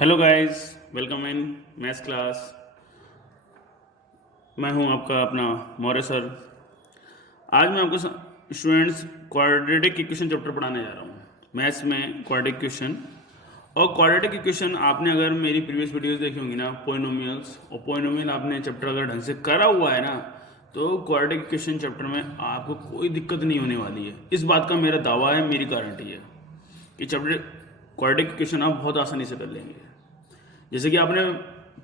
Hello guys, welcome in maths class. मैं हूं आपका अपना मौर्य सर। आज मैं आपको स्टूडेंट्स क्वाड्रेटिक इक्वेशन चैप्टर पढ़ाने जा रहा हूं। मैथ्स में क्वाड्रेटिक इक्वेशन और क्वाड्रेटिक इक्वेशन आपने अगर मेरी प्रीवियस वीडियोस देखी होंगी ना, पोलिनोमियल्स और पोलिनोमियल आपने चैप्टर अगर ढंग से करा हुआ है ना, तो क्वाड्रेटिक इक्वेशन चैप्टर में आपको कोई दिक्कत नहीं होने वाली है। इस बात का मेरा दावा है, मेरी गारंटी है कि चैप्टर क्वाड्रेटिक इक्वेशन आप बहुत आसानी से कर लेंगे। जैसे कि आपने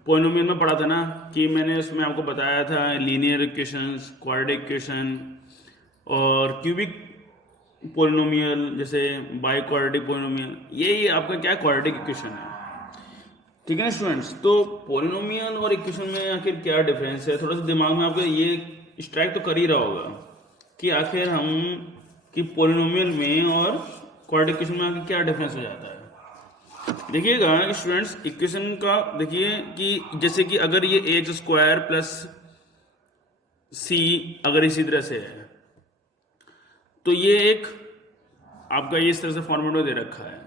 पोलिनोमियल में पढ़ा था ना, कि मैंने उसमें आपको बताया था लीनियर इक्वेशंस, क्वाड्रेटिक इक्वेशन और क्यूबिक पोलिनोमियल, जैसे बाई क्वाड्रेटिक पोलिनोमियल, ये आपका क्या क्वाड्रेटिक इक्वेशन है। ठीक है ना स्टूडेंट्स। तो पोलिनोमियल और इक्वेशन में आखिर क्या डिफरेंस है, थोड़ा सा दिमाग में आपको ये स्ट्राइक तो कर ही रहा होगा कि आखिर हम कि पोलिनोमियल में और क्वाड्रेटिक इक्वेशन में आखिर क्या डिफरेंस हो जाता है। देखिएगा स्टूडेंट्स, इक्वेशन का देखिए कि जैसे कि अगर ये एक्स स्क्वायर प्लस सी अगर इसी तरह से है, तो ये एक आपका ये इस तरह से फॉर्मेट में दे रखा है।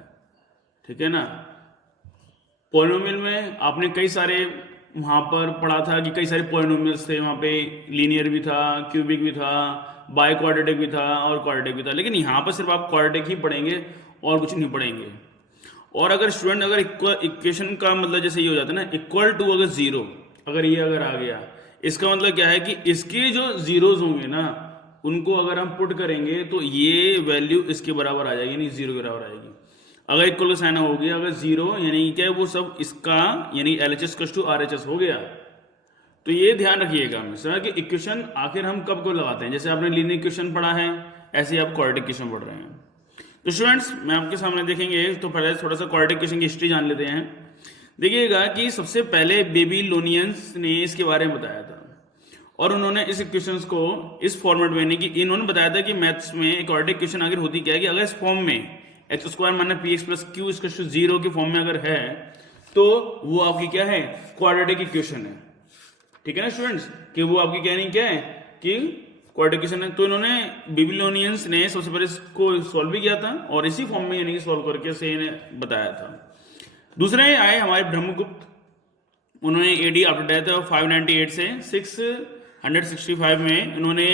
ठीक है ना। पॉलिनोमियल में आपने कई सारे वहां पर पढ़ा था कि कई सारे पॉलिनोमियल्स थे, वहां पे लीनियर भी था, क्यूबिक भी था, बाय क्वाड्रेटिक भी था और क्वाड्रेटिक भी था। लेकिन यहाँ पर सिर्फ आप क्वाड्रेटिक ही पढ़ेंगे और कुछ नहीं पढ़ेंगे। और अगर स्टूडेंट अगर इक्वेशन का मतलब जैसे ये हो जाता है ना, इक्वल टू अगर जीरो, अगर ये अगर आ गया, इसका मतलब क्या है कि इसके जो जीरोज होंगे ना, उनको अगर हम पुट करेंगे तो ये वैल्यू इसके बराबर आ जाएगी, यानी जीरो के बराबर आएगी। अगर इक्वल का साइन हो गया, अगर जीरो यानी क्या है वो सब इसका यानी LHS कस टू RHS हो गया। तो ये ध्यान रखिएगा हमेशा कि इक्वेशन आखिर हम कब को लगाते हैं। जैसे आपने लीनियर इक्वेशन पढ़ा है, ऐसे ही आप क्वाड्रेटिक इक्वेशन पढ़ रहे हैं। तो स्टूडेंट्स मैं आपके सामने देखेंगे, तो पहले थोड़ा सा क्वाड्रेटिक इक्वेशन की हिस्ट्री जान लेते हैं। देखिएगा कि सबसे पहले बेबीलोनियंस ने इसके बारे में बताया था और उन्होंने इस इक्वेशंस को इस फॉर्मेट में, नहीं कि इन्होंने बताया था कि मैथ्स में क्वाड्रेटिक इक्वेशन आखिर होती क्या है कि अगर इस फॉर्म में x square minus p x plus q equal to zero के फॉर्म में अगर है, तो वो आपकी क्या है, क्वाड्रेटिक इक्वेशन है। ठीक है ना स्टूडेंट्स, कि वो आपकी क्या नहीं क्या है कि क्वाड्रेटिक इक्वेशन है। तो इन्होंने बेबीलोनियंस ने सबसे पहले इसको सॉल्व भी किया था और इसी फॉर्म में यानी कि सॉल्व करके से इन्हें बताया था। दूसरे आए हमारे ब्रह्मगुप्त, उन्होंने AD आफ्टर डेथ 598 से 665 में इन्होंने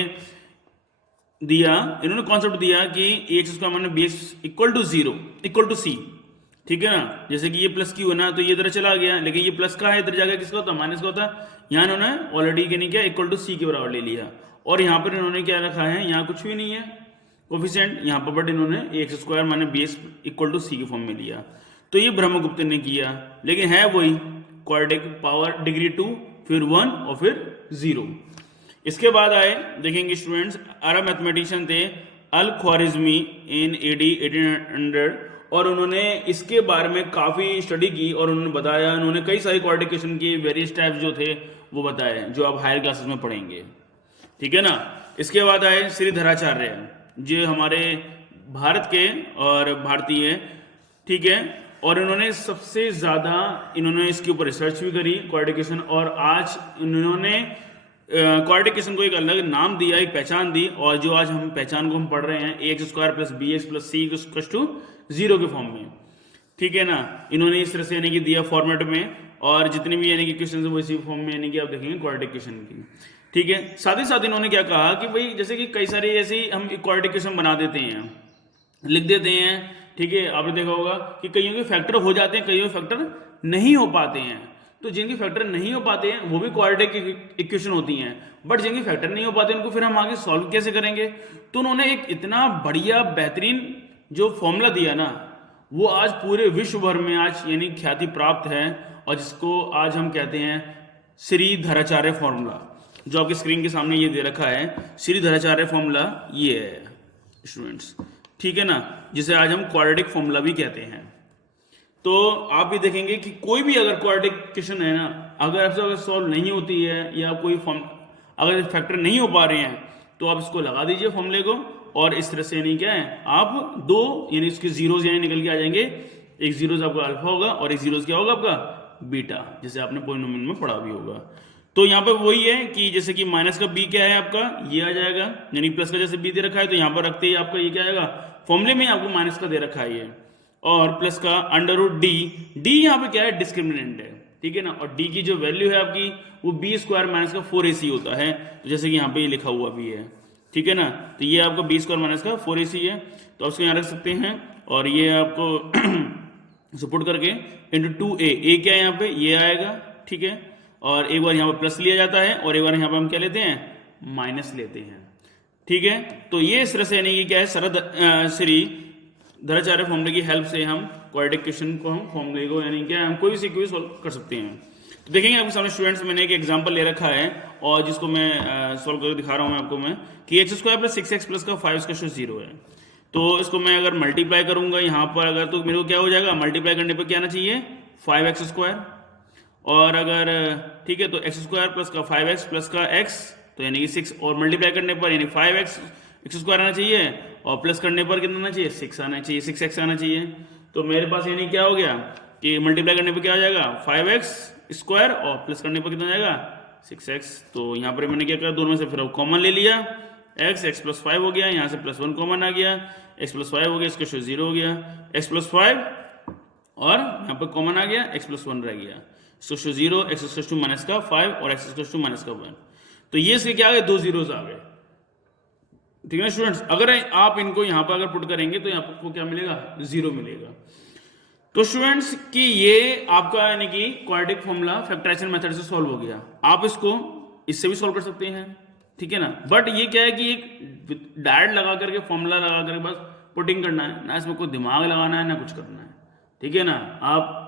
कॉन्सेप्ट दिया कि x square minus b x equal to zero equal to c. ठीक है ना। जैसे कि ये प्लस क्यू है ना, तो ये इधर चला गया, लेकिन ये प्लस का है, इधर जाकर किसका होता, माइनस का होता। यहाँ इन्होंने ऑलरेडी के नहीं किया, इक्वल टू सी के बराबर ले लिया। और यहाँ पर इन्होंने क्या रखा है, यहाँ कुछ भी नहीं है कोफिशिएंट यहाँ पर, बट इन्होंने x square minus b x equal to c के फॉर्म में लिया। तो ये ब्रह्मगुप्त ने किया, लेकिन है वही क्वाड्रेटिक पावर डिग्री 2, फिर 1 और फिर 0। इसके बाद आए देखेंगे स्टूडेंट्स, अरब मैथमेटिशियन थे अल ख्वारिज़मी इन AD 1800, और उन्होंने इसके बारे में काफ़ी स्टडी की और उन्होंने बताया, उन्होंने कई सारी क्वाड्रेटिक इक्वेशन के वेरियस टाइप्स जो थे वो बताए, जो आप हायर क्लासेस में पढ़ेंगे। ठीक है ना। इसके बाद आए श्रीधराचार्य, जो हमारे भारत के और भारतीय, ठीक है, और इन्होंने सबसे ज़्यादा इन्होंने इसके ऊपर रिसर्च भी करी क्वाड्रेटिक इक्वेशन, और आज इन्होंने क्वाड्रेटिक इक्वेशन को एक अलग नाम दिया, एक पहचान दी, और जो आज हम पहचान को हम पढ़ रहे हैं x square plus b x plus c equal to zero के फॉर्म में। ठीक है ना। इन्होंने इस तरह से यानी कि दिया फॉर्मेट में, और जितनी भी यानी कि क्वेश्चन वो इसी फॉर्म में यानी कि आप देखेंगे क्वाड्रेटिक इक्वेशन की। ठीक है। साथ ही साथ इन्होंने क्या कहा कि भाई जैसे कि कई सारे ऐसे ही हम क्वाड्रेटिक इक्वेशन बना देते हैं, लिख देते हैं। ठीक है। आपने देखा होगा कि कईयों के फैक्टर हो जाते हैं, कईयों के फैक्टर नहीं हो पाते हैं। तो जिनके फैक्टर नहीं हो पाते हैं वो भी क्वाड्रेटिक इक्वेशन होती हैं, बट जिनके फैक्टर नहीं हो पाते उनको फिर हम आगे सॉल्व कैसे करेंगे। तो उन्होंने एक इतना बढ़िया बेहतरीन जो फॉर्मूला दिया ना, वो आज पूरे विश्व भर में आज यानी ख्याति प्राप्त है, और जिसको आज हम कहते हैं श्रीधराचार्य फॉर्मूला, जो आपके स्क्रीन के सामने ये दे रखा है। श्रीधराचार्य फॉर्मूला ये है स्टूडेंट्स, ठीक है ना, जिसे आज हम क्वाड्रेटिक फॉर्मूला भी कहते हैं। तो आप भी देखेंगे कि कोई भी अगर क्वाड्रेटिक इक्वेशन है ना, अगर आपसे अगर सॉल्व नहीं होती है या कोई फॉर्म अगर फैक्टर नहीं हो पा रहे हैं, तो आप इसको लगा दीजिए फॉर्मूले को, और इस तरह से यानी क्या है, आप दो यानी इसके जीरोज यानी निकल के आ जाएंगे। एक जीरोज आपका अल्फा होगा और एक जीरोज क्या होगा आपका बीटा, जैसे आपने पोलिनोमियल में पढ़ा भी होगा। तो यहाँ पर वही है कि जैसे कि माइनस का बी क्या है आपका, ये आ जाएगा, यानी प्लस का जैसे बी दे रखा है, तो यहाँ पर रखते ही आपका ये क्या आएगा, फॉर्मूले में आपको माइनस का दे रखा है ये, और प्लस का अंडर रूट डी, डी यहाँ पे क्या है, डिस्क्रिमिनेंट है, ठीक है ना, और डी की जो वैल्यू है आपकी वो बी स्क्वायर माइनस का 4ac होता है, तो जैसे कि यहाँ पे ये लिखा हुआ भी है, ठीक है ना, तो ये आपका बी स्क्वायर माइनस का 4ac है, तो आप उसको यहाँ रख सकते हैं, और ये आपको सपोर्ट करके इंटू 2a, ए क्या है यहाँ पे, ये आएगा, ठीक है, और एक बार यहाँ पे प्लस लिया जाता है और एक बार यहाँ पे हम क्या लेते हैं, माइनस लेते हैं, ठीक है। तो ये इस तरह से यानी कि क्या है, सरद श्री धराचार्य फॉर्मूले की हेल्प से हम क्वाड्रेटिक क्वेश्चन को, हम फॉर्मूले को यानी क्या हम कोई भी सॉल्व कर सकते हैं। तो देखेंगे आपके सामने स्टूडेंट्स, मैंने एक एग्जांपल ले रखा है और जिसको मैं सॉल्व करके दिखा रहा हूँ आपको मैं, कि x square plus 6x plus का 5 इसका 0 है, तो इसको मैं अगर मल्टीप्लाई करूंगा यहाँ पर अगर, तो मेरे को क्या हो जाएगा, मल्टीप्लाई करने पर क्या आना चाहिए, 5x स्क्वायर, और अगर ठीक है तो एक्स स्क्वायर प्लस का 5x प्लस का x, तो यानी कि 6, और मल्टीप्लाई करने पर यानी 5x एक्स स्क्वायर आना चाहिए, और प्लस करने पर कितना आना चाहिए, 6 आना चाहिए, 6x आना चाहिए। तो मेरे पास यानी क्या हो गया कि मल्टीप्लाई करने पर क्या आ जाएगा, 5x स्क्वायर, और प्लस करने पर कितना आ जाएगा, 6x। तो यहाँ पर मैंने क्या करा, दोनों में से फिर कॉमन ले लिया, x प्लस 5 हो गया, यहाँ से प्लस 1 कॉमन आ गया, x प्लस 5 हो गया, इसका 0 हो गया, x प्लस 5 और यहाँ पर कॉमन आ गया, x प्लस 1 रह गया, इसको 0, x माइनस का 5 और x माइनस का 1। तो ये इसके क्या आ गए, 2 जीरोस आ गए, ठीक है ना स्टूडेंट्स। अगर आप इनको यहाँ पर अगर पुट करेंगे तो यहाँ आपको क्या मिलेगा, 0 मिलेगा। तो स्टूडेंट्स कि ये आपका यानी कि क्वाड्रेटिक फॉर्मूला फैक्टराइजेशन मेथड से सॉल्व हो गया, आप इसको इससे भी सॉल्व कर सकते हैं, ठीक है ना। बट ये क्या है कि एक डायरेक्ट लगा करके फॉर्मूला लगा करके बस पुटिंग करना है ना, इसमें कोई दिमाग लगाना है ना कुछ करना है, ठीक है ना। आप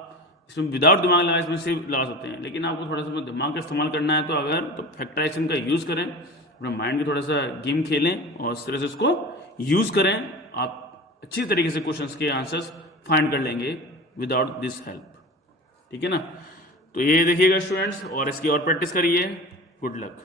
इसमें विदाउट दिमाग लगा इसमें से लगा सकते हैं, लेकिन आपको थोड़ा सा दिमाग का इस्तेमाल करना है, तो अगर तो फैक्टराइजेशन का यूज़ करें, अपने माइंड का थोड़ा सा गेम खेलें और इस तरह से इसको यूज़ करें, आप अच्छी तरीके से क्वेश्चंस के आंसर्स फाइंड कर लेंगे विदाउट दिस हेल्प, ठीक है ना। तो ये देखिएगा स्टूडेंट्स, और इसकी और प्रैक्टिस करिए। Good luck.